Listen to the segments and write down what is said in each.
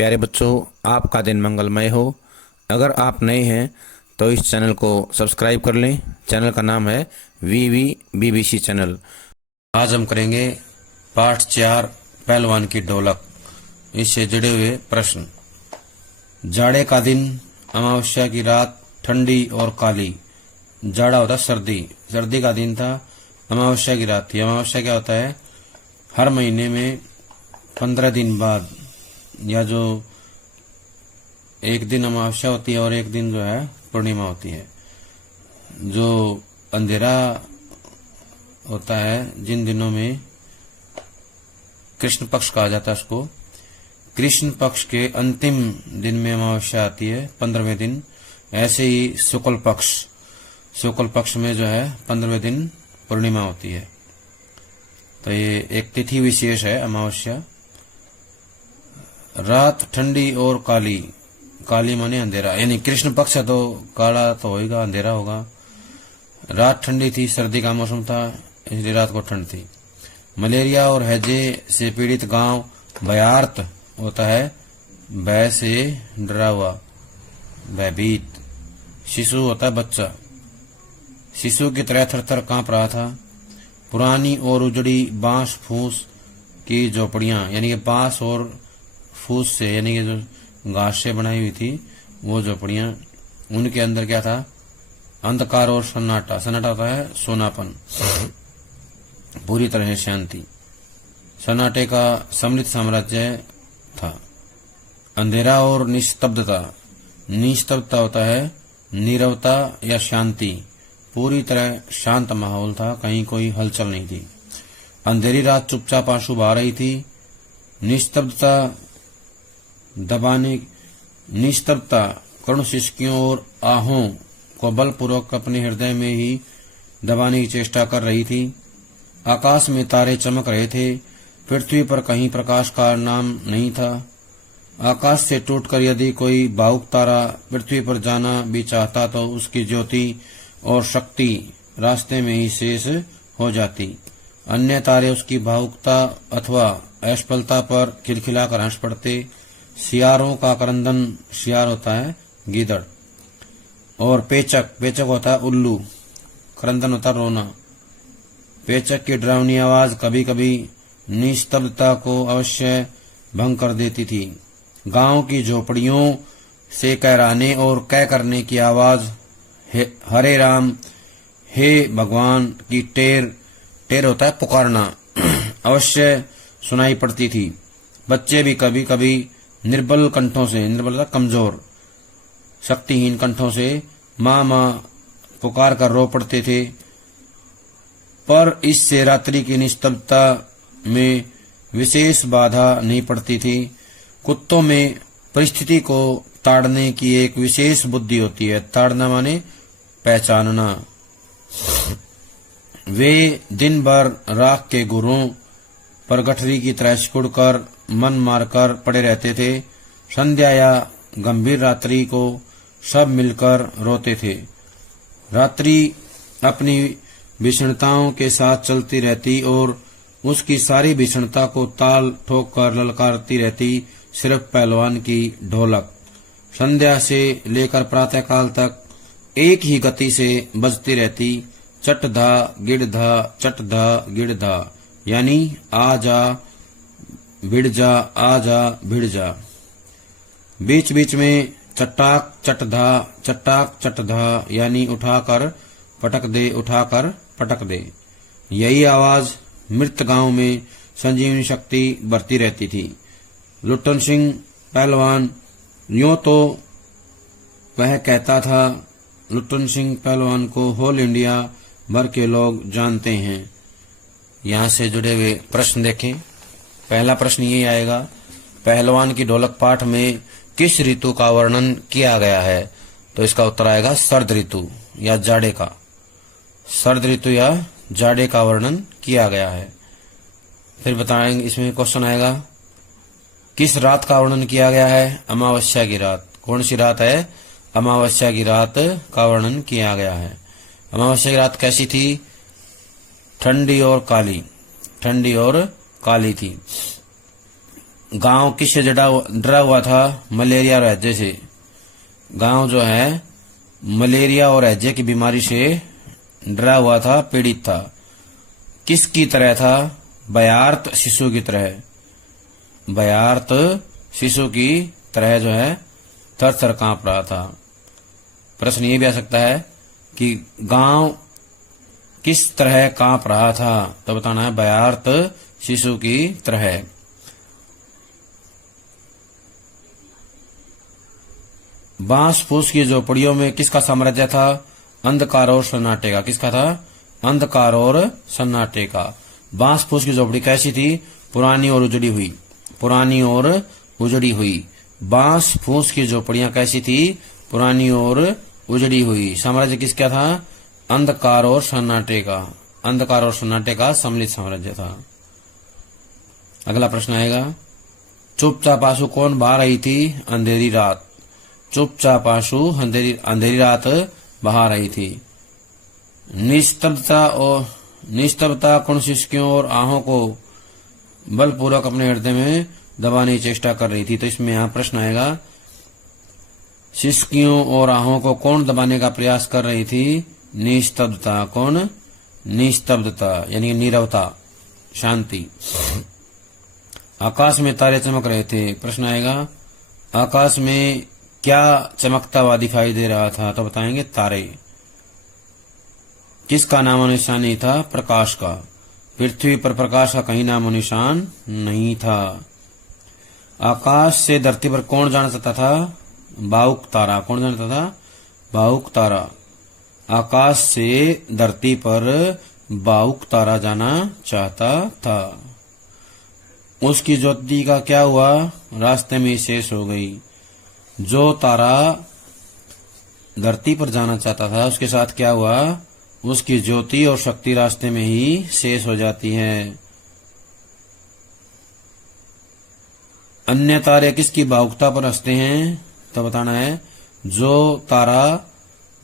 प्यारे बच्चों, आपका दिन मंगलमय हो। अगर आप नए हैं तो इस चैनल को सब्सक्राइब कर लें। चैनल का नाम है BBC चैनल। आज हम करेंगे पाठ 4 पहलवान की ढोलक। इससे जुड़े हुए प्रश्न। जाड़े का दिन, अमावस्या की रात, ठंडी और काली। जाड़ा होता सर्दी, सर्दी का दिन था। अमावस्या की रात थी। अमावस्या क्या होता है? हर महीने में 15 दिन बाद, या जो एक दिन अमावस्या होती है और एक दिन जो है पूर्णिमा होती है। जो अंधेरा होता है जिन दिनों में कृष्ण पक्ष कहा जाता है उसको, कृष्ण पक्ष के अंतिम दिन में अमावस्या आती है, 15वें दिन। ऐसे ही शुक्ल पक्ष में जो है 15वें दिन पूर्णिमा होती है। तो ये एक तिथि विशेष है अमावस्या। रात ठंडी और काली, काली माने अंधेरा, यानी कृष्ण पक्ष है तो काला तो होगा, अंधेरा होगा। रात ठंडी थी, सर्दी का मौसम था, इसलिए रात को ठंड थी। मलेरिया और हैजे से पीड़ित गांव भयार्त होता है, भय से डरा हुआ, भयभीत। शिशु होता है बच्चा, शिशु की तरह थरथर कांप रहा था। पुरानी और उजड़ी बांस फूस की झोपड़ियां, यानी कि बांस और फूस से, यानी कि जो घास से बनाई हुई थी वो झोपड़ियां, उनके अंदर क्या था? अंधकार और सन्नाटा। सन्नाटा होता है सोनापन, पूरी तरह से शांति। सन्नाटे का सम्मिलित साम्राज्य था। अंधेरा और निस्तब्धता। निस्तब्धता होता है नीरवता या शांति, पूरी तरह शांत माहौल था, कहीं कोई हलचल नहीं थी। अंधेरी रात चुपचाप आंसू बहा रही थी। निस्तब्धता करुण सिसकियों और आहों को बलपूर्वक अपने हृदय में ही दबाने की चेष्टा कर रही थी। आकाश में तारे चमक रहे थे। पृथ्वी पर कहीं प्रकाश का नाम नहीं था। आकाश से टूटकर यदि कोई भावुक तारा पृथ्वी पर जाना भी चाहता तो उसकी ज्योति और शक्ति रास्ते में ही शेष हो जाती। अन्य तारे उसकी भावुकता अथवा असफलता पर खिलखिलाकर हंस पड़ते। सियारों का करंदन, सियार होता है गीदड़, और पेचक होता है उल्लू, करंदन होता है रोना। पेचक की डरावनी आवाज कभी कभी निस्तब्धता को अवश्य भंग कर देती थी। गांव की झोपड़ियों से कहराने और कह करने की आवाज, हरे राम, हे भगवान की टेर होता है पुकारना, अवश्य सुनाई पड़ती थी। बच्चे भी कभी कभी निर्बल कंठों से, निर्बल होता कमजोर, शक्तिहीन कंठों से माँ माँ पुकार कर रो पड़ते थे। पर इससे रात्रि की निस्तब्धता में विशेष बाधा नहीं पड़ती थी। कुत्तों में परिस्थिति को ताड़ने की एक विशेष बुद्धि होती है। ताड़ना माने पहचानना। वे दिन भर राख के गुरों पर गठरी की तरह सिकुड़कर मन मारकर पड़े रहते थे। संध्या या गंभीर रात्रि को सब मिलकर रोते थे। रात्रि अपनी भीषणताओं के साथ चलती रहती और उसकी सारी भीषणता को ताल ठोक कर ललकारती रहती सिर्फ पहलवान की ढोलक। संध्या से लेकर प्रातःकाल तक एक ही गति से बजती रहती, चट धा गिड़ धा, चट धा गिड़ धा, यानी आ जा भिड़ जा, आ जा भिड़ जा। बीच बीच में चट्टाक चट धा, चट्टाक चट धा, यानी उठाकर पटक दे, उठाकर पटक दे। यही आवाज मृत गांव में संजीवनी शक्ति भरती रहती थी। लुट्टन सिंह पहलवान, यूं तो वह कहता था, लुट्टन सिंह पहलवान को होल इंडिया भर के लोग जानते हैं। यहाँ से जुड़े हुए प्रश्न देखें। पहला प्रश्न ये आएगा, पहलवान की ढोलक पाठ में किस ऋतु का वर्णन किया गया है? तो इसका उत्तर आएगा शरद ऋतु या जाड़े का। शरद ऋतु या जाड़े का वर्णन किया गया है। फिर बताएंगे, इसमें क्वेश्चन आएगा, किस रात का वर्णन किया गया है? अमावस्या की रात। कौन सी रात है? अमावस्या की रात का वर्णन किया गया है। अमावस्या की रात कैसी थी? ठंडी और काली, ठंडी और काली थी। गांव किससे डरा हुआ था? मलेरिया और हैजे से। गांव जो है मलेरिया और हैजे की बीमारी से डरा हुआ था, पीड़ित था। किसकी तरह था? बयार्त शिशु की तरह। बयार्त शिशु की तरह जो है थर थर कांप रहा था। प्रश्न ये भी आ सकता है कि गांव किस तरह कांप रहा था, तो बताना है बयार्त शिशु की तरह। बांस फूस की झोपड़ियों में किसका साम्राज्य था? अंधकार और सन्नाटे का। किसका था? अंधकार और सन्नाटे का। बांस फूस की झोपड़ी कैसी थी? पुरानी और उजड़ी हुई। पुरानी और उजड़ी हुई। बांस फूस की झोपड़ियां कैसी थी? पुरानी और उजड़ी हुई। साम्राज्य किसका था? अंधकार और सन्नाटे का। अंधकार और सन्नाटे का सम्मिलित साम्राज्य था। अगला प्रश्न आएगा, चुपचाप आंसू कौन बहा रही थी? अंधेरी रात। चुपचाप आंसू अंधेरी रात बहा रही थी। निस्तब्धता कौन सिसकियों और आहों को बलपूर्वक अपने हृदय में दबाने की चेष्टा कर रही थी? तो इसमें यहाँ प्रश्न आएगा, सिसकियों और आहों को कौन दबाने का प्रयास कर रही थी? निस्तब्धता। कौन? निस्तब्धता यानी नीरवता, शांति। आकाश में तारे चमक रहे थे। प्रश्न आएगा, आकाश में क्या चमकता हुआ दिखाई दे रहा था? तो बताएंगे तारे। किसका नामो निशान नहीं था? प्रकाश का। पृथ्वी पर प्रकाश का कहीं नामो निशान नहीं था। आकाश से धरती पर कौन जाना चाहता था? भावुक तारा। कौन जाना चाहता था? भावुक तारा। आकाश से धरती पर भावुक तारा जाना चाहता था। उसकी ज्योति का क्या हुआ? रास्ते में शेष हो गई। जो तारा धरती पर जाना चाहता था उसके साथ क्या हुआ? उसकी ज्योति और शक्ति रास्ते में ही शेष हो जाती है। अन्य तारे किसकी भावुकता पर हंसते हैं? तो बताना है, जो तारा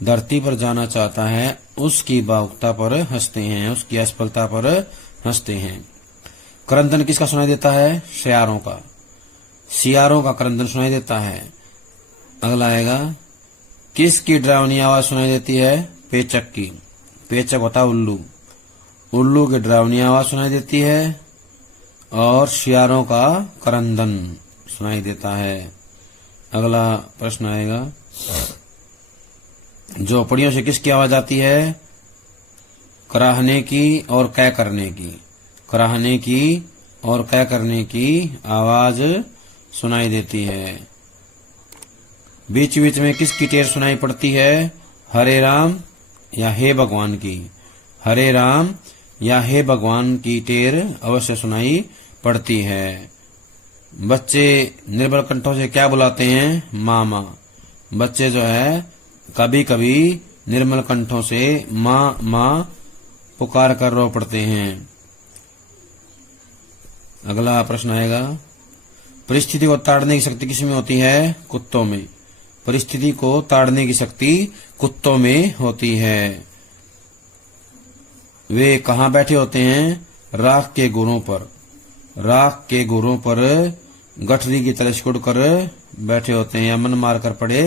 धरती पर जाना चाहता है उसकी भावुकता पर हंसते हैं, उसकी असफलता पर हंसते हैं। क्रंदन किसका सुनाई देता है? सियारों का। सियारों का क्रंदन सुनाई देता है। अगला आएगा, किसकी डरावनी आवाज सुनाई देती है? पेचक की। पेचक होता है उल्लू। उल्लू की डरावनी आवाज सुनाई देती है और सियारों का क्रंदन सुनाई देता है। अगला प्रश्न आएगा, झोपड़ियों से किसकी आवाज आती है? कराहने की और कै करने की। कराहने की और कै करने की आवाज सुनाई देती है। बीच बीच में किसकी टेर सुनाई पड़ती है? हरे राम या हे भगवान की। हरे राम या हे भगवान की टेर अवश्य सुनाई पड़ती है। बच्चे निर्बल कंठों से क्या बुलाते हैं? मामा। बच्चे जो है कभी कभी निर्मल कंठों से माँ माँ पुकार कर रो पड़ते हैं। अगला प्रश्न आएगा, परिस्थिति को ताड़ने की शक्ति किसमें होती है? कुत्तों में। परिस्थिति को ताड़ने की शक्ति कुत्तों में होती है। वे कहाँ बैठे होते हैं? राख के गोरों पर। राख के गोरों पर गठरी की तरह सिकुड़ कर बैठे होते हैं या मन मार कर पड़े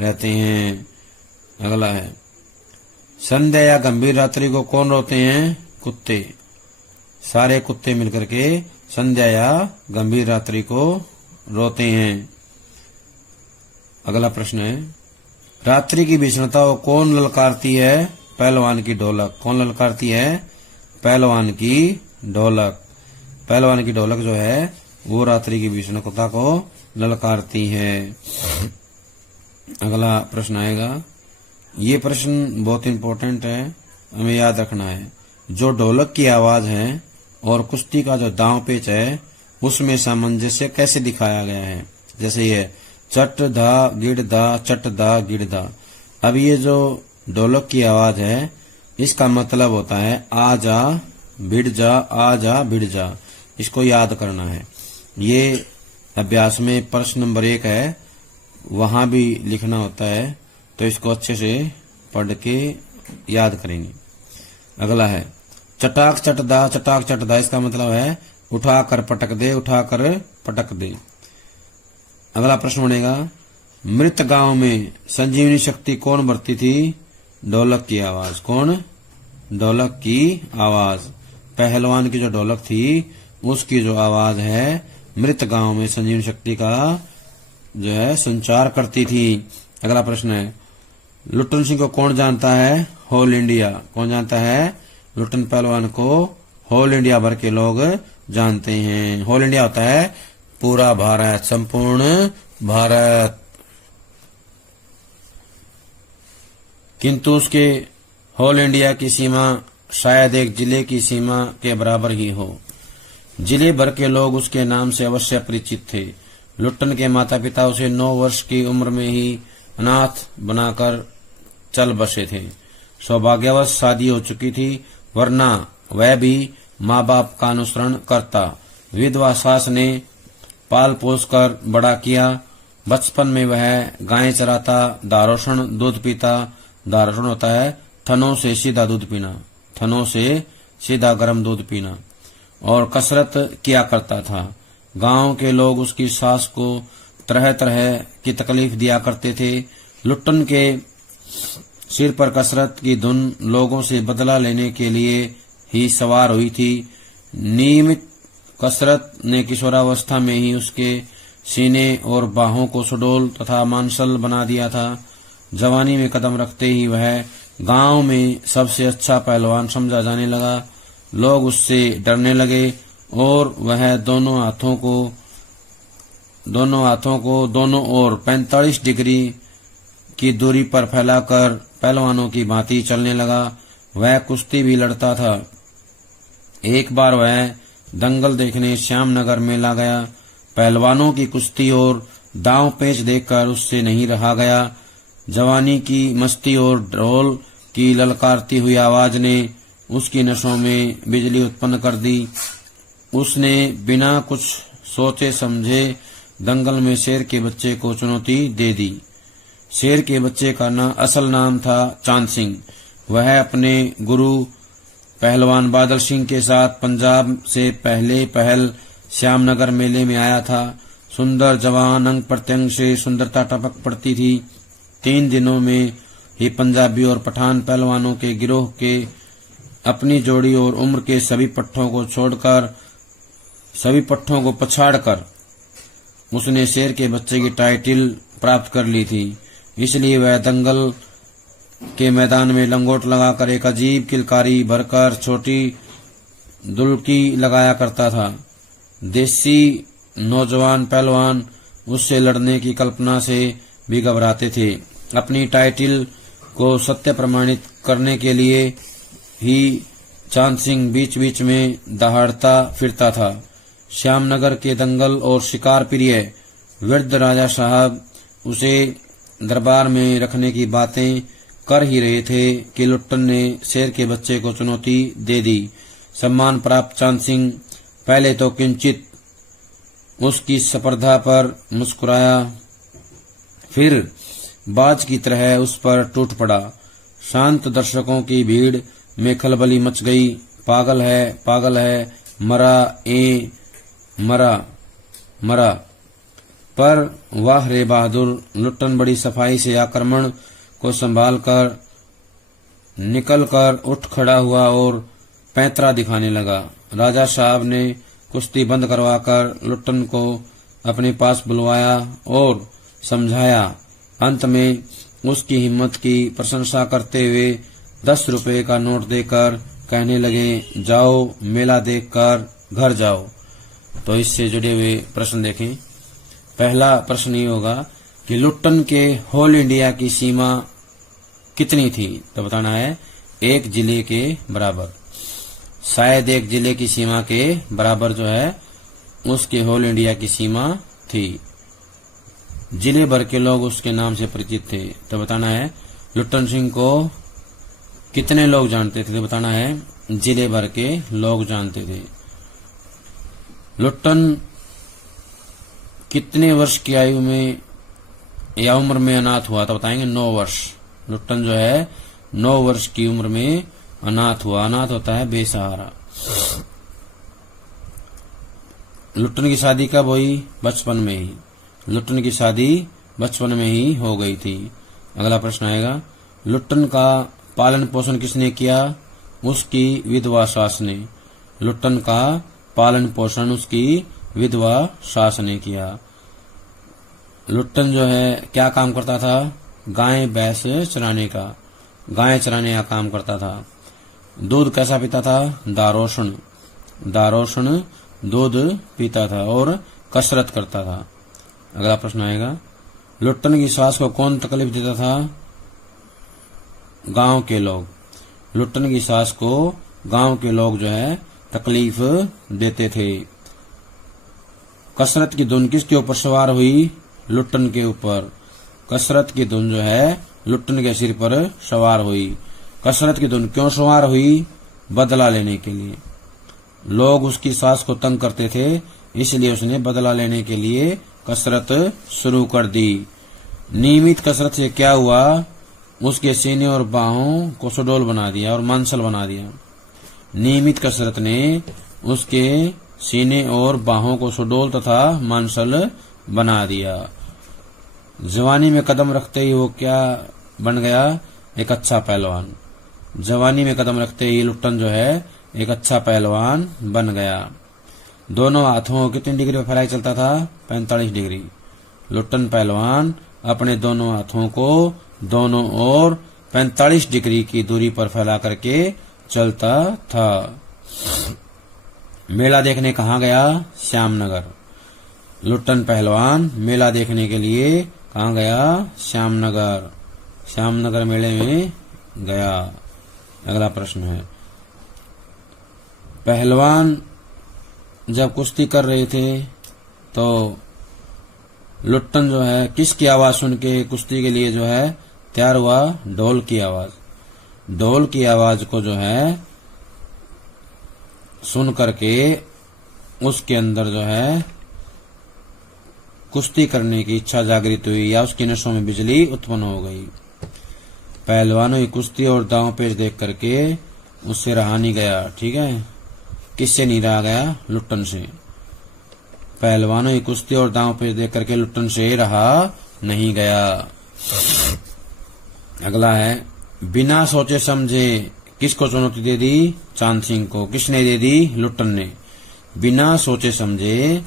रहते हैं। अगला है, संध्या या गंभीर रात्रि को कौन रोते हैं? कुत्ते। सारे कुत्ते मिलकर के संध्या या गंभीर रात्रि को रोते हैं। अगला प्रश्न है, रात्रि की भीषणता को कौन ललकारती है? पहलवान की ढोलक। कौन ललकारती है? पहलवान की ढोलक। पहलवान की ढोलक जो है वो रात्रि की भीषणता को ललकारती है। अगला प्रश्न आएगा, ये प्रश्न बहुत इंपॉर्टेंट है, हमें याद रखना है। जो ढोलक की आवाज है और कुश्ती का जो दांव पेच है उसमें सामंजस्य कैसे दिखाया गया है? जैसे ये चट धा गिड़ धा, चट धा गिड़ धा। अब ये जो ढोलक की आवाज है इसका मतलब होता है आ जा भिड़ जा, आ जा भिड़ जा। इसको याद करना है। ये अभ्यास में प्रश्न नंबर 1 है, वहां भी लिखना होता है, तो इसको अच्छे से पढ़ के याद करेंगे। अगला है, चटाक चटदा, चटाक चटदा। इसका मतलब है उठाकर पटक दे, उठाकर पटक दे। अगला प्रश्न बनेगा, मृत गांव में संजीवनी शक्ति कौन बरती थी? ढोलक की आवाज। कौन? ढोलक की आवाज। पहलवान की जो ढोलक थी उसकी जो आवाज है मृत गांव में संजीवनी शक्ति का जो है संचार करती थी। अगला प्रश्न है, लुट्टन सिंह को कौन जानता है? Whole India. कौन जानता है? लुट्टन पहलवान को होल इंडिया भर के लोग जानते हैं। होल इंडिया होता है पूरा भारत, संपूर्ण भारत। किंतु उसके होल इंडिया की सीमा शायद एक जिले की सीमा के बराबर ही हो। जिले भर के लोग उसके नाम से अवश्य परिचित थे। लुट्टन के माता पिता उसे 9 वर्ष की उम्र में ही अनाथ बनाकर चल बसे थे। सौभाग्यवश शादी हो चुकी थी, वरना वह भी माँ बाप का अनुसरण करता। विधवा सास ने पाल पोस कर बड़ा किया। बचपन में वह गायें चराता, दारोषण दूध पीता। दारोषण होता है थनों से सीधा दूध पीना, थनों से सीधा गर्म दूध पीना, और कसरत किया करता था। गांव के लोग उसकी सास को तरह तरह की तकलीफ दिया करते थे। लुट्टन के सिर पर कसरत की धुन लोगों से बदला लेने के लिए ही सवार हुई थी। नियमित कसरत ने किशोरावस्था में ही उसके सीने और बाहों को सुडौल तथा मांसल बना दिया था। जवानी में कदम रखते ही वह गांव में सबसे अच्छा पहलवान समझा जाने लगा। लोग उससे डरने लगे और वह दोनों हाथों को दोनों ओर 45 डिग्री की दूरी पर फैलाकर पहलवानों की भांति चलने लगा। वह कुश्ती भी लड़ता था। एक बार वह दंगल देखने श्यामनगर मेला गया। पहलवानों की कुश्ती और दांव पेच देखकर उससे नहीं रहा गया। जवानी की मस्ती और ढोल की ललकारती हुई आवाज ने उसकी नसों में बिजली उत्पन्न कर दी। उसने बिना कुछ सोचे समझे दंगल में शेर के बच्चे को चुनौती दे दी। शेर के बच्चे का असल नाम था चांद सिंह। वह अपने गुरु पहलवान बादल सिंह के साथ पंजाब से पहले पहल श्यामनगर मेले में आया था। सुंदर जवान, अंग प्रत्यंग से सुंदरता टपक पड़ती थी। 3 दिनों में ही पंजाबी और पठान पहलवानों के गिरोह के अपनी जोड़ी और उम्र के सभी पट्टों को पछाड़कर उसने शेर के बच्चे की टाइटिल प्राप्त कर ली थी। इसलिए वह दंगल के मैदान में लंगोट लगाकर एक अजीब किलकारी भरकर छोटी दुल्की लगाया करता था। देसी नौजवान पहलवान उससे लड़ने की कल्पना से भी घबराते थे। अपनी टाइटिल को सत्य प्रमाणित करने के लिए ही चांद सिंह बीच बीच में दहाड़ता फिरता था। श्यामनगर के दंगल और शिकार प्रिय वृद्ध राजा साहब उसे दरबार में रखने की बातें कर ही रहे थे कि लुट्टन ने शेर के बच्चे को चुनौती दे दी। सम्मान प्राप्त चांद सिंह पहले तो किंचित उसकी स्पर्धा पर मुस्कुराया, फिर बाज की तरह उस पर टूट पड़ा। शांत दर्शकों की भीड़ में खलबली मच गई। पागल है, मरा। पर वाह रे बहादुर, लुट्टन बड़ी सफाई से आक्रमण को संभालकर निकलकर उठ खड़ा हुआ और पैंतरा दिखाने लगा। राजा साहब ने कुश्ती बंद करवाकर लुट्टन को अपने पास बुलवाया और समझाया। अंत में उसकी हिम्मत की प्रशंसा करते हुए 10 रुपए का नोट देकर कहने लगे, जाओ मेला देखकर घर जाओ। तो इससे जुड़े हुए प्रश्न देखें। पहला प्रश्न ये होगा कि लुट्टन के होल इंडिया की सीमा कितनी थी? तो बताना है 1 जिले के बराबर। शायद 1 जिले की सीमा के बराबर जो है उसके होल इंडिया की सीमा थी। जिले भर के लोग उसके नाम से परिचित थे। तो बताना है लुट्टन सिंह को कितने लोग जानते थे? तो बताना है जिले भर के लोग जानते थे। लुट्टन कितने वर्ष की आयु में या उम्र में अनाथ हुआ? तो बताएंगे 9 वर्ष। लुट्टन जो है 9 वर्ष की उम्र में अनाथ हुआ। अनाथ होता है बेसहारा। लुट्टन की शादी कब हुई? बचपन में ही। लुट्टन की शादी बचपन में ही हो गई थी। अगला प्रश्न आएगा, लुट्टन का पालन पोषण किसने किया? उसकी विधवा सास ने। लुट्टन का पालन पोषण उसकी विधवा सास ने किया। लुट्टन जो है क्या काम करता था? गाय भैंस चराने का, गाय चराने का काम करता था। दूध कैसा पीता था? दारोषण, दारोषण दूध पीता था और कसरत करता था। अगला प्रश्न आएगा, लुट्टन की सास को कौन तकलीफ देता था? गांव के लोग। लुट्टन की सास को गांव के लोग जो है तकलीफ देते थे। कसरत की धुन किसके ऊपर सवार हुई? लुट्टन के ऊपर। कसरत की धुन जो है लुट्टन के सिर पर सवार हुई। कसरत की धुन क्यों सवार हुई? बदला लेने के लिए। लोग उसकी सास को तंग करते थे, इसलिए उसने बदला लेने के लिए कसरत शुरू कर दी। नियमित कसरत से क्या हुआ? उसके सीने और बाहों को सुडौल बना दिया और मांसल बना दिया। नियमित कसरत ने उसके सीने और बाहों को सुडौल तथा मांसल बना दिया। जवानी में कदम रखते ही वो क्या बन गया? एक अच्छा पहलवान। जवानी में कदम रखते ही लुट्टन जो है एक अच्छा पहलवान बन गया। दोनों हाथों कितनी डिग्री पर फैलाए चलता था? 45 डिग्री। लुट्टन पहलवान अपने दोनों हाथों को दोनों ओर 45 डिग्री की दूरी पर फैला करके चलता था। मेला देखने कहाँ गया? श्यामनगर। लुट्टन पहलवान मेला देखने के लिए कहाँ गया? श्यामनगर। श्यामनगर मेले में गया। अगला प्रश्न है, पहलवान जब कुश्ती कर रहे थे तो लुट्टन जो है किसकी आवाज सुन के कुश्ती के लिए जो है तैयार हुआ? ढोल की आवाज। ढोल की आवाज को जो है सुन करके उसके अंदर जो है कुश्ती करने की इच्छा जागृत हुई या उसकी नसों में बिजली उत्पन्न हो गई। पहलवानों की कुश्ती और दांव पेच देख करके उससे रहा नहीं गया। ठीक है, किससे नहीं रहा गया? लुट्टन से। पहलवानों की कुश्ती और दांव पेच देख करके लुट्टन से रहा नहीं गया। अगला है, बिना सोचे समझे किसको चुनौती दे दी? चांद सिंह को। किसने दे दी? लुट्टन ने। बिना सोचे समझे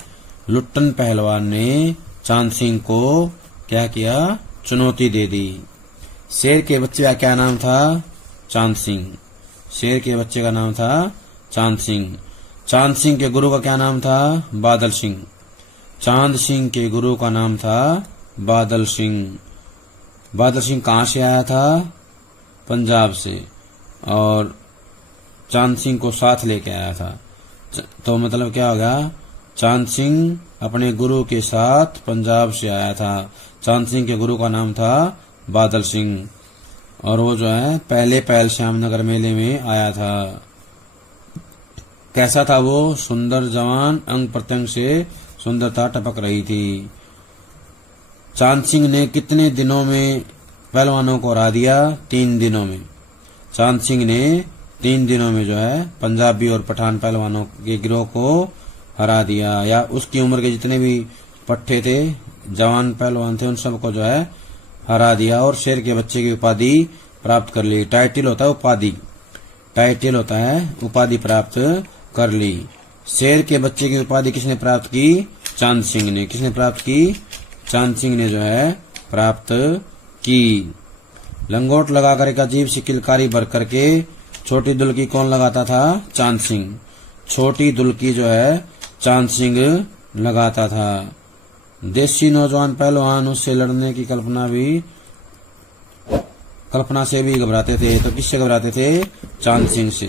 लुट्टन पहलवान ने चांद सिंह को क्या किया? चुनौती दे दी। शेर के बच्चे का क्या नाम था? चांद सिंह। शेर के बच्चे का नाम था चांद सिंह। चांद सिंह के गुरु का क्या नाम था? बादल सिंह। चांद सिंह के गुरु का नाम था बादल सिंह। बादल सिंह कहाँ से आया था? पंजाब से, और चांद सिंह को साथ लेके आया था। तो मतलब क्या होगा? चांद सिंह अपने गुरु के साथ पंजाब से आया था। चांद सिंह के गुरु का नाम था बादल सिंह, और वो जो है पहले पहल श्यामनगर मेले में आया था। कैसा था वो? सुंदर जवान, अंग प्रत्यंग से सुंदरता टपक रही थी। चांद सिंह ने कितने दिनों में पहलवानों को हरा दिया? 3 दिनों में। चांद सिंह ने 3 दिनों में जो है पंजाबी और पठान पहलवानों के गिरोह को हरा दिया, या उसकी उम्र के जितने भी पट्टे थे, जवान पहलवान थे, उन सबको जो है हरा दिया और शेर के बच्चे की उपाधि प्राप्त कर ली। टाइटल होता है उपाधि, टाइटल होता है उपाधि प्राप्त कर ली। शेर के बच्चे की उपाधि किसने प्राप्त की? चांद सिंह ने। किसने प्राप्त की? चांद सिंह ने जो है प्राप्त की। लंगोट लगाकर एक अजीब सी किलकारी भर करके छोटी दुल्की कौन लगाता था? चांद सिंह। छोटी दुल्की जो है चांद सिंह लगाता था। देसी नौजवान पहलवान उससे लड़ने की कल्पना से भी घबराते थे। तो किससे घबराते थे? चांद सिंह से।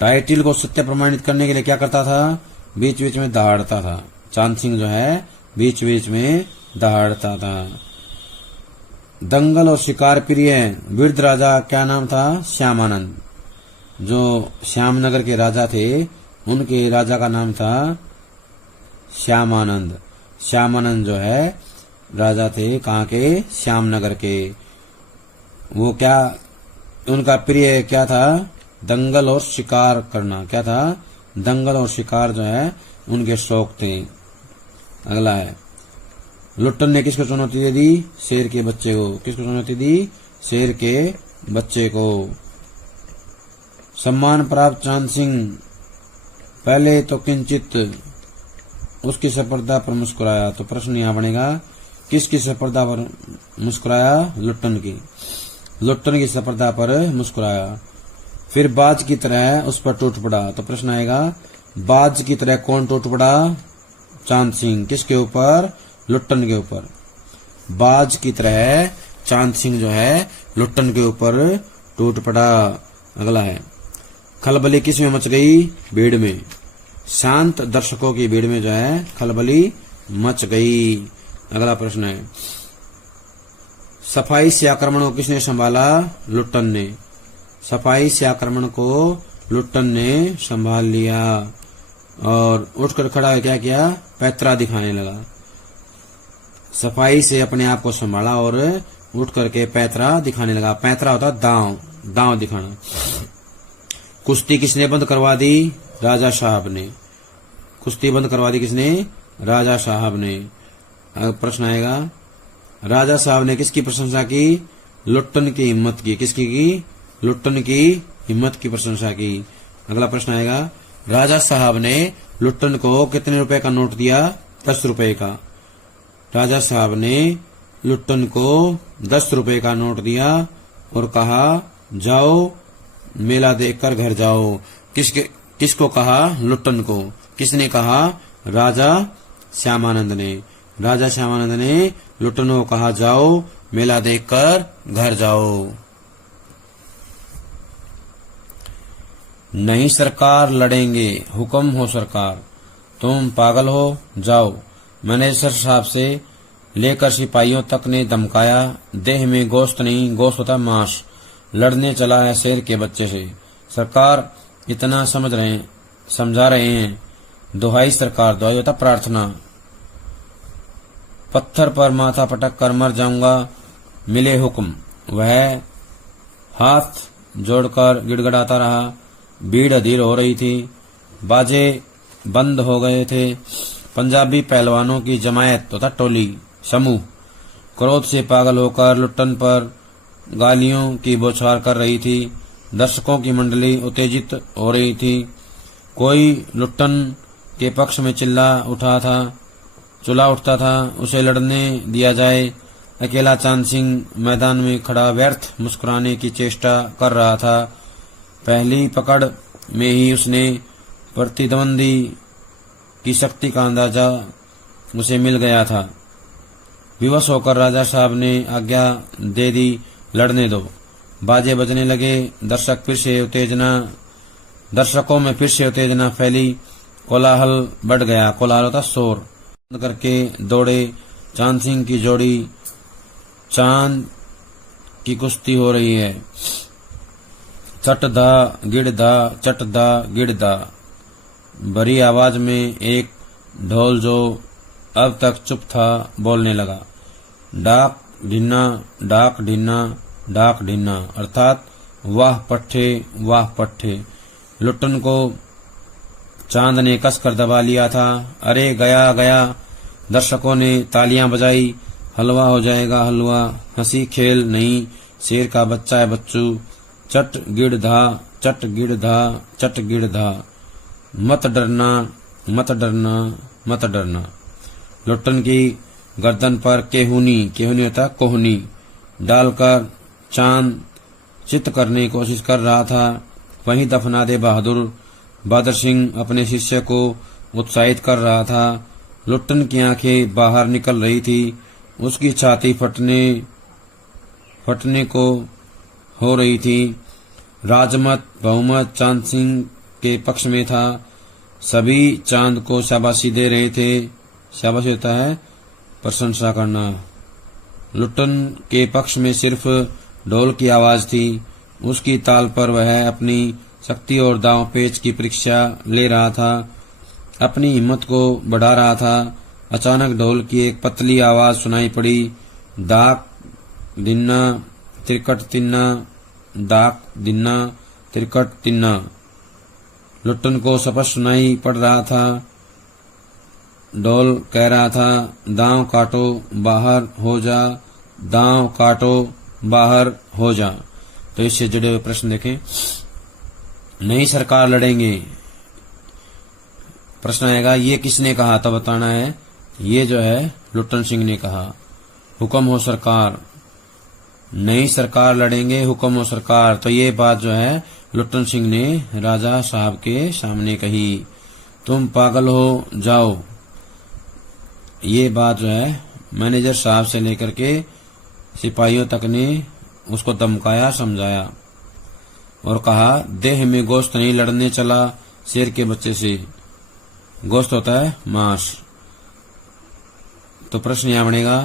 टाइटल को सत्य प्रमाणित करने के लिए क्या करता था? बीच बीच में दहाड़ता था। चांद सिंह जो है बीच बीच में दहाड़ता था। दंगल और शिकार प्रिय वृद्ध राजा क्या नाम था? श्यामानंद। जो श्यामनगर के राजा थे उनके राजा का नाम था श्यामानंद। श्यामानंद जो है राजा थे कहाँ के? श्यामनगर के। वो क्या, उनका प्रिय क्या था? दंगल और शिकार करना। क्या था? दंगल और शिकार जो है उनके शौक थे। अगला है, लुट्टन ने किसको चुनौती दे दी? शेर के बच्चे को। किसको चुनौती दी? शेर के बच्चे को। सम्मान प्राप्त चांद सिंह पहले तो किंचित उसकी सफलता पर मुस्कुराया। तो प्रश्न यहाँ बनेगा, किसकी सफलता पर मुस्कुराया? लुट्टन की। लुट्टन की सफलता पर मुस्कुराया। फिर बाज की तरह उस पर टूट पड़ा। तो प्रश्न आएगा, बाज की तरह कौन टूट पड़ा? चांद सिंह। किसके ऊपर? लुट्टन के ऊपर। बाज की तरह चांद सिंह जो है लुट्टन के ऊपर टूट पड़ा। अगला है, खलबली किस में मच गई? भीड़ में। शांत दर्शकों की भीड़ में जो है खलबली मच गई। अगला प्रश्न है, सफाई से आक्रमण को किसने संभाला? लुट्टन ने। सफाई से आक्रमण को लुट्टन ने संभाल लिया और उठकर खड़ा है क्या किया? पैतरा दिखाने लगा। सफाई से अपने आप को संभाला और उठ करके पैतरा दिखाने लगा। पैतरा होता दांव, दांव दिखाना। कुश्ती किसने बंद करवा दी? राजा साहब ने। कुश्ती बंद करवा दी किसने? राजा साहब ने। प्रश्न आएगा, राजा साहब ने किसकी प्रशंसा की? लुट्टन की हिम्मत की। किसकी की? लुट्टन की हिम्मत की प्रशंसा की। अगला प्रश्न आएगा, राजा साहब ने लुट्टन को कितने रुपए का नोट दिया? 10 रुपए का। राजा साहब ने लुट्टन को 10 रुपए का नोट दिया और कहा, जाओ मेला देखकर घर जाओ। किसको कहा? लुट्टन को। किसने कहा? राजा श्यामानंद ने। राजा श्यामानंद ने लुट्टन को कहा, जाओ मेला देखकर घर जाओ। नहीं सरकार लड़ेंगे, हुक्म हो सरकार। तुम पागल हो, जाओ। मैनेजर साहब से लेकर सिपाहियों तक ने धमकाया। देह में गोश्त नहीं, गोश्त होता मांस। लड़ने चला है शेर के बच्चे से। सरकार इतना समझा रहे हैं। दुहाई सरकार, दुहाई होता प्रार्थना। पत्थर पर माथा पटक कर मर जाऊंगा, मिले हुक्म। वह हाथ जोड़कर गिड़गिड़ाता रहा। भीड़ अधीर हो रही थी। बाजे बंद हो गए थे। पंजाबी पहलवानों की जमायत तथा टोली समूह क्रोध से पागल होकर लुट्टन पर गालियों की बौछार कर रही थी। दर्शकों की मंडली उत्तेजित हो रही थी। कोई लुट्टन के पक्ष में चुला उठता था, उसे लड़ने दिया जाए। अकेला चांद सिंह मैदान में खड़ा व्यर्थ मुस्कुराने की चेष्टा कर रहा था। पहली पकड़ में ही उसने प्रतिद्वंदी की शक्ति का अंदाजा उसे मिल गया था। विवश होकर राजा साहब ने आज्ञा दे दी, लड़ने दो। बाजे बजने लगे। दर्शकों में फिर से उत्तेजना फैली। कोलाहल बढ़ गया। कोलाहल होता शोर। बंद करके दौड़े। चांद सिंह की जोड़ी। चांद की कुश्ती हो रही है। चट दा गिड़ दा, चट दा गिड़ दा। भरी आवाज में एक ढोल जो अब तक चुप था बोलने लगा। डाक ढिन्ना, डाक ढिन्ना, डाक ढिन्ना, अर्थात वाह पट्टे, वाह पट्टे। लुट्टन को चांद ने कसकर दबा लिया था। अरे गया गया। दर्शकों ने तालियां बजाई। हलवा हो जाएगा हलवा, हंसी खेल नहीं, शेर का बच्चा है बच्चू। चट गिड़ धा, चट गिड़ धा, चट गिड़ धा। मत डरना, मत डरना, मत डरना। लुट्टन की गर्दन पर केहूनी, केहूनी होता कोहनी डालकर चांद चित करने की कोशिश कर रहा था। वहीं दफना दे बहादुर सिंह अपने शिष्य को उत्साहित कर रहा था। लुट्टन की आंखें बाहर निकल रही थी। उसकी छाती फटने को हो रही थी। राजमत बहुमत चांद सिंह के पक्ष में था। सभी चांद को शाबाशी दे रहे थे। शाबाशी होता है प्रशंसा करना। लुट्टन के पक्ष में सिर्फ ढोल की आवाज थी। उसकी ताल पर वह अपनी शक्ति और दांव पेच की परीक्षा ले रहा था, अपनी हिम्मत को बढ़ा रहा था। अचानक ढोल की एक पतली आवाज सुनाई पड़ी। दाक दिन्ना त्रिकट तिन्ना, दाक दिन्ना त्रिकट तिन्ना। लुट्टन को शपथ सुनाई पड़ रहा था। ढोल कह रहा था, दांव काटो बाहर हो जा, दांव काटो बाहर हो जा। तो इससे जुड़े हुए प्रश्न देखें। नहीं सरकार लड़ेंगे, प्रश्न आएगा ये किसने कहा, तो बताना है ये जो है लुट्टन सिंह ने कहा। हुक्म हो सरकार, नहीं सरकार लड़ेंगे, हुक्म हो सरकार। तो ये बात जो है लुट्टन सिंह ने राजा साहब के सामने कही। तुम पागल हो जाओ, ये बात जो है मैनेजर साहब से लेकर के सिपाहियों तक ने उसको धमकाया, समझाया और कहा देह में गोश्त नहीं, लड़ने चला शेर के बच्चे से। गोश्त होता है मांस। तो प्रश्न यहां बनेगा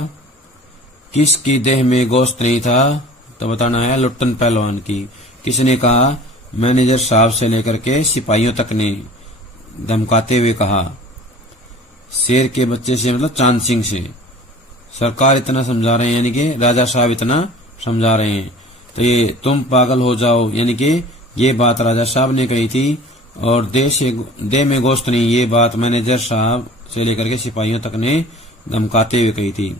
किसकी देह में गोश्त नहीं था, तो बताना है लुट्टन पहलवान की। किसने कहा, मैनेजर साहब से लेकर के सिपाहियों तक ने धमकाते हुए कहा। शेर के बच्चे से मतलब चांद सिंह से। सरकार इतना समझा रहे हैं, यानी कि राजा साहब इतना समझा रहे हैं। तो ये तुम पागल हो जाओ, यानी कि ये बात राजा साहब ने कही थी, और देह में गोश्त नहीं, ये बात मैनेजर साहब से लेकर के सिपाहियों तक ने धमकाते हुए कही थी।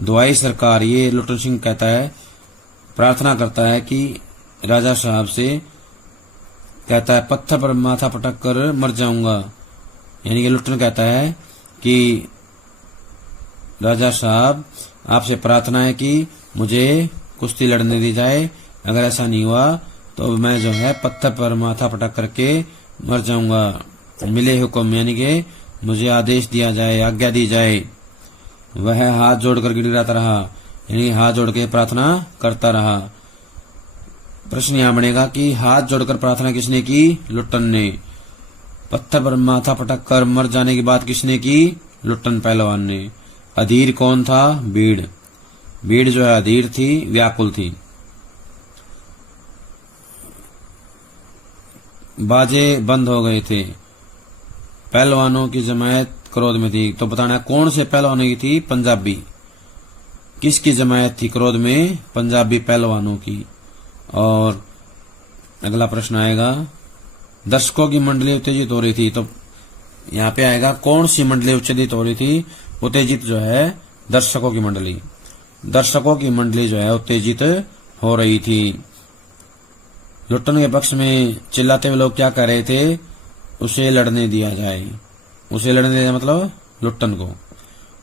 दुआई सरकार, ये लुट्टन सिंह कहता है, प्रार्थना करता है कि राजा साहब से कहता है पत्थर पर माथा पटक कर मर जाऊंगा। यानी कि लुट्टन कहता है कि राजा साहब आपसे प्रार्थना है कि मुझे कुश्ती लड़ने दी जाए, अगर ऐसा नहीं हुआ तो मैं जो है पत्थर पर माथा पटक करके मर जाऊंगा। मिले हुक्म, यानी कि मुझे आदेश दिया जाए, आज्ञा दी जाए। वह हाथ जोड़कर गिड़गिड़ाता रहा, यानी हाथ जोड़ के प्रार्थना करता रहा। प्रश्न यहां बनेगा कि हाथ जोड़कर प्रार्थना किसने की, लुट्टन ने। पत्थर पर माथा पटक कर मर जाने की बात किसने की, लुट्टन पहलवान ने। अधीर कौन था, भीड़। भीड़ जो है अधीर थी, व्याकुल थी। बाजे बंद हो गए थे, पहलवानों की जमायत क्रोध में थी। तो बताना कौन से पहलवानों की थी, पंजाबी। किसकी जमायत थी क्रोध में, पंजाबी पहलवानों की। और अगला प्रश्न आएगा, दर्शकों की मंडली उत्तेजित हो रही थी। तो यहाँ पे आएगा कौन सी मंडली उत्तेजित हो रही थी, उत्तेजित जो है दर्शकों की मंडली। दर्शकों की मंडली जो है उत्तेजित हो रही थी। लुट्टन के पक्ष में चिल्लाते हुए लोग क्या कह रहे थे, उसे लड़ने दिया जाए। उसे लड़ने दिया मतलब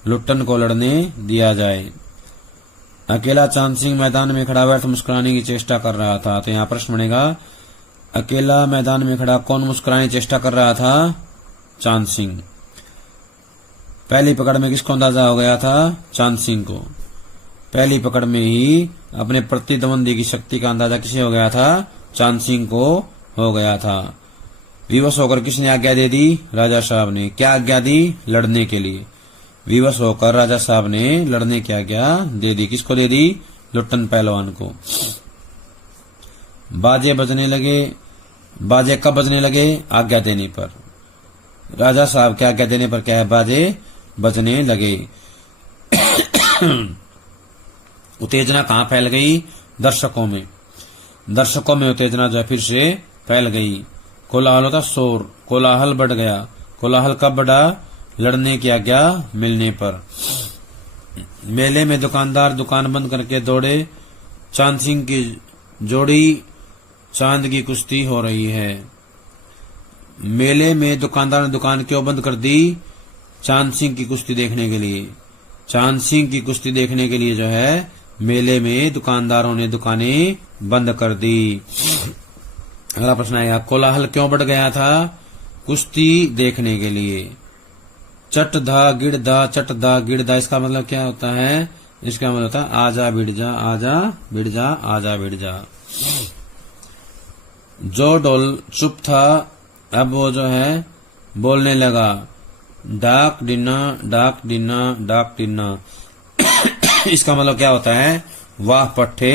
लुट्टन को लड़ने दिया जाए। अकेला चांद सिंह मैदान में खड़ा व्यर्थ मुस्कुराने की चेष्टा कर रहा था। तो यहाँ प्रश्न बनेगा, अकेला मैदान में खड़ा कौन मुस्कुराने की चेष्टा कर रहा था, चांद सिंह। पहली पकड़ में किसको अंदाजा हो गया था, चांद सिंह को। पहली पकड़ में ही अपने प्रतिद्वंदी की शक्ति का अंदाजा किसे हो गया था, चांद सिंह को हो गया था। विवश होकर किसने आज्ञा दे दी, राजा साहब ने। क्या आज्ञा दी, लड़ने के लिए। विवश होकर राजा साहब ने लड़ने की आज्ञा दे दी। किसको दे दी, लुट्टन पहलवान को। बाजे बजने लगे। बाजे कब बजने लगे, आज्ञा देने पर। राजा साहब के आज्ञा देने पर क्या है, बाजे बजने लगे। उत्तेजना कहां फैल गई, दर्शकों में। दर्शकों में उत्तेजना जो फिर से फैल गई। कोलाहल होता शोर, कोलाहल बढ़ गया। कोलाहल कब बढ़ा, लड़ने की आज्ञा मिलने पर। मेले में दुकानदार दुकान बंद करके दौड़े। चांद सिंह की जोड़ी चांद की कुश्ती हो रही है। मेले में दुकानदार ने दुकान क्यों बंद कर दी, चांद सिंह की कुश्ती देखने के लिए। चांद सिंह की कुश्ती देखने के लिए जो है मेले में दुकानदारों ने दुकानें बंद कर दी। अगला प्रश्न आएगा, कोलाहल क्यों बढ़ गया था, कुश्ती देखने के लिए। चट धा गिड़ धा, चट धा गिड़ धा, इसका मतलब क्या होता है, इसका मतलब होता है आजा भिड़ जा, आजा भिड़ जा, आजा भिड़ जा। जो ढोल चुप था अब वो जो है बोलने लगा, डाक डिना डाक डिना डाक डिना। इसका मतलब क्या होता है, वाह पट्टे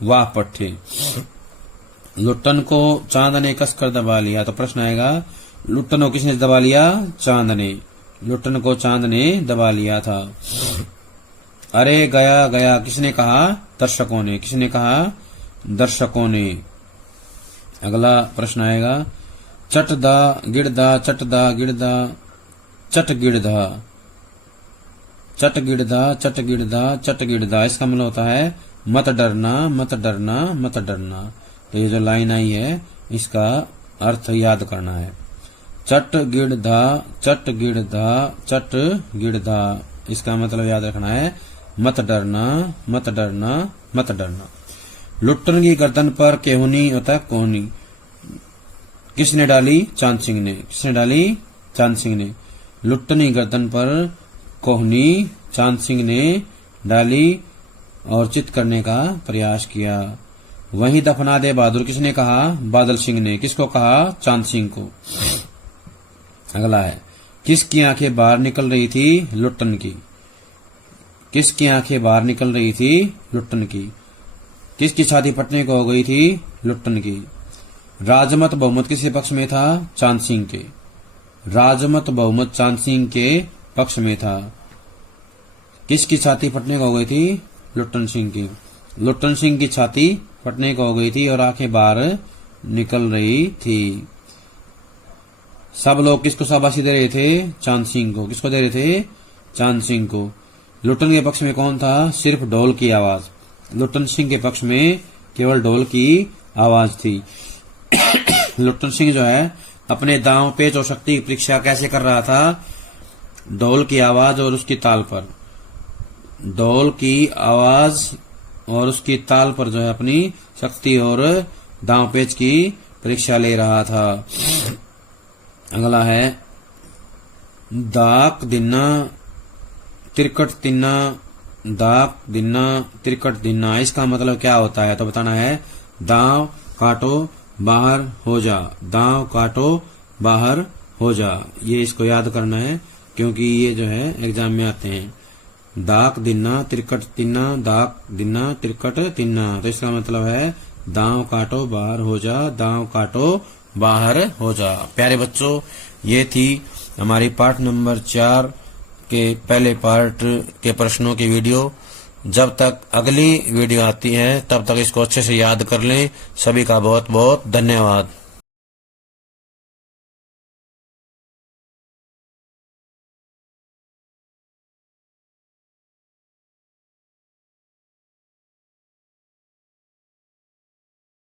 वाह पट्टे। लुट्टन को चांद ने कसकर दबा लिया। तो प्रश्न आएगा, लुट्टन को किसने दबा लिया, चांद ने। लुट्टन को चांद ने दबा लिया था। अरे गया गया किसने कहा, दर्शकों ने। किसने कहा, दर्शकों ने। अगला प्रश्न आएगा, चटदा गिड़दा चटदा गिड़दा चट गिड़दा चट गिड़दा चट गिड़दा चट गिड़दा। इसका मतलब होता है मत डरना मत डरना मत डरना। तो ये जो लाइन आई है इसका अर्थ याद करना है। चट गिड़दा चट गिड़दा चट गिड़दा, इसका मतलब याद रखना है मत डरना मत डरना मत डरना। लुट्टन की गर्दन पर केहुनी होता कोहनी। किसने डाली? चांद सिंह ने। किसने डाली? चांद सिंह ने। लुट्टन की गर्दन पर कोहनी चांद सिंह ने डाली और चित करने का प्रयास किया। वहीं दफना दे बहादुर किसने कहा? बादल सिंह ने। किसको कहा? चांद सिंह को। अगला है किसकी आंखें बाहर निकल रही थी? लुट्टन की। किसकी आंखें बाहर निकल रही थी? लुट्टन की। किसकी छाती फटने को हो गई थी? लुट्टन की। राजमत बहुमत किसके पक्ष में था? चांद सिंह के। राजमत बहुमत चांद सिंह के पक्ष में था। किसकी छाती फटने को हो गई थी? लुट्टन सिंह की। लुट्टन सिंह की छाती फटने को हो गई थी और आंखें बाहर निकल रही थी। सब लोग किसको शाबाशी दे रहे थे? चांद सिंह को। किसको दे रहे थे? चांद सिंह को। लुट्टन के पक्ष में कौन था? सिर्फ ढोल की आवाज। लुट्टन सिंह के पक्ष में केवल ढोल की आवाज थी। लुट्टन सिंह जो है अपने दांव पेच और शक्ति की परीक्षा कैसे कर रहा था? ढोल की आवाज और उसकी ताल पर। ढोल की आवाज और उसकी ताल पर जो है अपनी शक्ति और दांव पेच की परीक्षा ले रहा था। अगला है दाक दिन्ना तिरकट तिन्ना दाक दिन्ना तिरकट दिन्ना। इसका मतलब क्या होता है? तो बताना है दांव काटो बाहर हो जा। दांव काटो बाहर हो जा। ये इसको याद करना है क्योंकि ये जो है एग्जाम में आते हैं। दाक दिन्ना तिरकट तिन्ना दाक दिन्ना तिरकट तिन्ना। तो इसका मतलब है दांव काटो बाहर हो जा। दांव काटो बाहर हो जा। प्यारे बच्चों, ये थी हमारी पार्ट नंबर 4 के पहले पार्ट के प्रश्नों की वीडियो। जब तक अगली वीडियो आती है तब तक इसको अच्छे से याद कर लें। सभी का बहुत बहुत धन्यवाद।